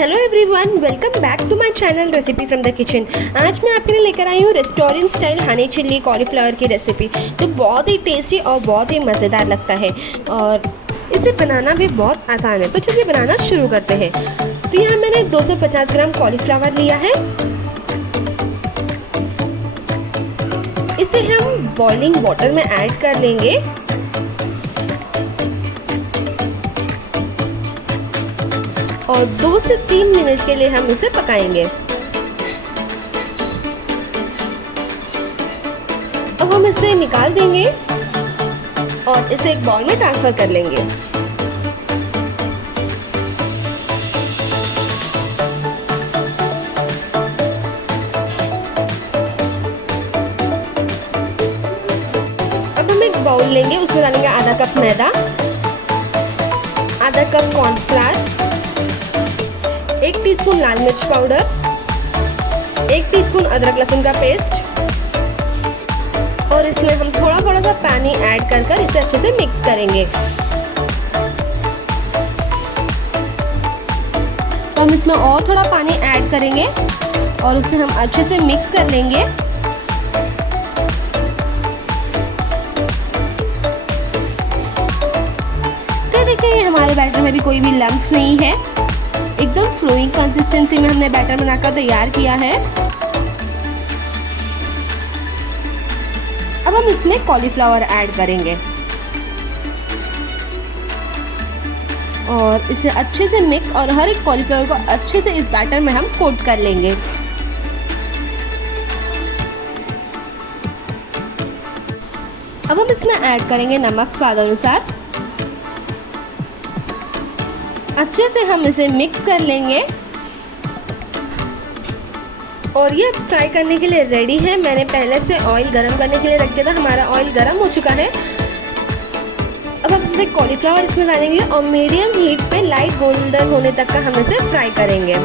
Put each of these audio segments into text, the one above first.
Hello everyone, welcome back to my channel recipe from the kitchen. आज मैं आपके लिए लेकर आई हूँ restaurant style honey chilli cauliflower की रेसिपी, जो बहुत ही टेस्टी और बहुत ही मज़ेदार लगता है और इसे बनाना भी बहुत आसान है। तो चलिए बनाना शुरू करते हैं। तो यहाँ मैंने 250 ग्राम कॉलीफ्लावर लिया है। इसे हम बॉइलिंग वाटर में ऐड कर लेंगे और 2 से 3 मिनट के लिए हम इसे पकाएंगे। अब हम इसे निकाल देंगे और इसे एक बाउल में ट्रांसफर कर लेंगे। अब हम एक बाउल लेंगे, उसमें डालेंगे आधा कप मैदा, आधा कप कॉर्नफ्लावर, 1 टीस्पून लाल मिर्च पाउडर, 1 टीस्पून अदरक लहसुन का पेस्ट और इसमें हम थोड़ा सा पानी ऐड कर इसे अच्छे से मिक्स करेंगे। तो हम इसमें और थोड़ा पानी ऐड करेंगे और उसे हम अच्छे से मिक्स कर लेंगे। तो देखिए हमारे बैटर में भी कोई भी लम्स नहीं है, एकदम फ्लोइंग कंसिस्टेंसी में हमने बैटर बनाकर तैयार किया है। अब हम इसमें कॉलीफ्लावर ऐड करेंगे और इसे अच्छे से मिक्स और हर एक कॉलीफ्लावर को अच्छे से इस बैटर में हम कोट कर लेंगे। अब हम इसमें ऐड करेंगे नमक स्वाद अनुसार। अच्छे से हम इसे मिक्स कर लेंगे और ये फ्राई करने के लिए रेडी है। मैंने पहले से ऑयल गरम करने के लिए रख दिया था, हमारा ऑयल गरम हो चुका है। अब हम अपने कॉलीफ्लावर इसमें डालेंगे और मीडियम हीट पे लाइट गोल्डन होने तक का हम इसे फ्राई करेंगे।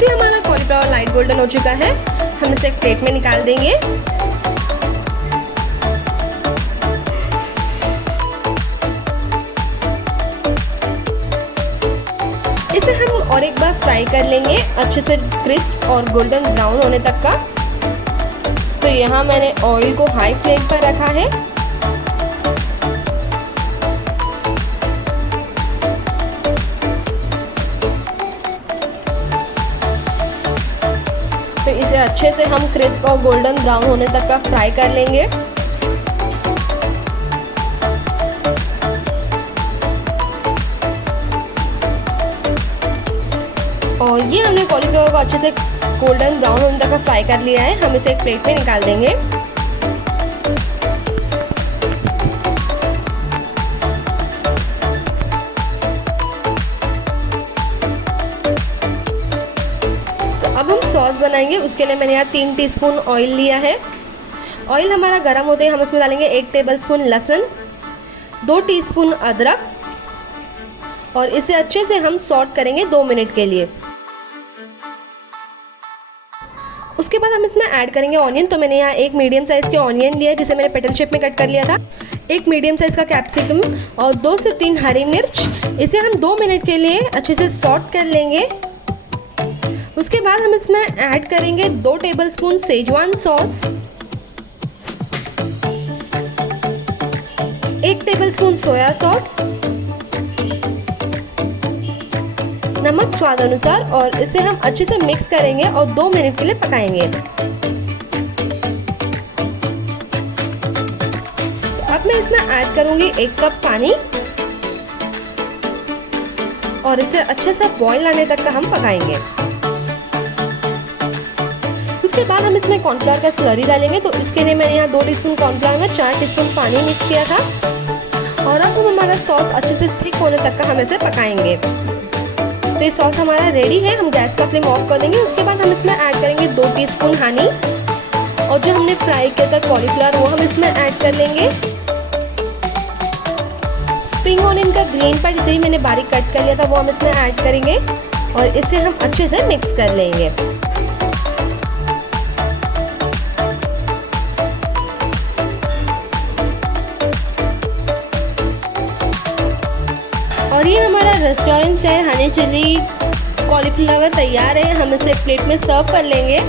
तो हमारा कॉलीफ्लावर लाइट गोल्डन हो चुका है, हम इसे एक प्लेट में निकाल देंगे। इसे हम और एक बार फ्राई कर लेंगे अच्छे से क्रिस्प और गोल्डन ब्राउन होने तक का। तो यहाँ मैंने ऑयल को हाई फ्लेम पर रखा है। तो इसे अच्छे से हम क्रिस्प और गोल्डन ब्राउन होने तक का फ्राई कर लेंगे। और ये हमने कॉलीफ्लावर को अच्छे से गोल्डन ब्राउन होने तक का फ्राई कर लिया है। हम इसे एक प्लेट में निकाल देंगे। अब हम सॉस बनाएंगे, उसके लिए मैंने यहाँ 3 टीस्पून ऑयल लिया है। ऑयल हमारा गर्म होते ही हम इसमें डालेंगे 1 टेबलस्पून लहसुन, 2 टीस्पून अदरक और इसे अच्छे से हम सॉट करेंगे 2 मिनट के लिए। उसके बाद हम इसमें ऐड करेंगे ऑनियन। तो मैंने यहाँ 1 मीडियम साइज़ के ऑनियन लिया है, जिसे मैंने पेटल शेप में कट कर लिया था, 1 मीडियम साइज़ का कैप्सिकम और 2 से 3 हरी मिर्च। इसे हम 2 मिनट के लिए अच्छे से सॉट कर लेंगे। उसके बाद हम इसमें ऐड करेंगे 2 tablespoon Schezwan sauce, 1 tablespoon soya sauce, नमक स्वाद अनुसार और इसे हम अच्छे से मिक्स करेंगे और 2 मिनट के लिए पकाएंगे। तो अब मैं इसमें ऐड करूंगी 1 कप पानी और इसे अच्छे से बॉईल आने तक का हम पकाएंगे। उसके बाद हम इसमें कॉर्नफ्लावर का स्लरी डालेंगे। तो इसके लिए मैंने यहाँ 2 टीस्पून कॉर्नफ्लावर में 4 टीस्पून पानी मिक्स किया था और अब हमारा सॉस अच्छे से थिक होने तक का हम इसे पकाएंगे। तो ये सॉस हमारा रेडी है। हम गैस का फ्लेम ऑफ कर देंगे। उसके बाद हम इसमें ऐड करेंगे 2 टीस्पून हनी और और जो हमने फ्राई किया था कॉलीफ्लावर वो हम इसमें ऐड कर लेंगे। स्प्रिंग ऑनियन का ग्रीन पार्ट इसे ही मैंने बारीक कट कर लिया था वो हम इसमें ऐड करेंगे और इसे हम अच्छे से मिक्स कर लेंगे। और ये हमारा restaurant style honey chilli cauliflower तैयार है। हम इसे प्लेट में सर्व कर लेंगे।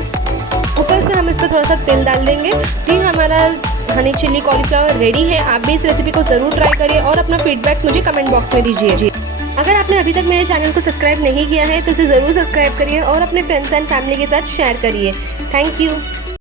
ऊपर से हम इस पर थोड़ा सा तेल डाल देंगे। तो ये हमारा हनी चिली कॉलीफ्लावर रेडी है। आप भी इस रेसिपी को ज़रूर ट्राई करिए और अपना फीडबैक्स मुझे कमेंट बॉक्स में दीजिए। अगर आपने अभी तक मेरे चैनल को सब्सक्राइब नहीं किया है तो इसे ज़रूर सब्सक्राइब करिए और अपने फ्रेंड्स एंड फैमिली के साथ शेयर करिए। Thank you.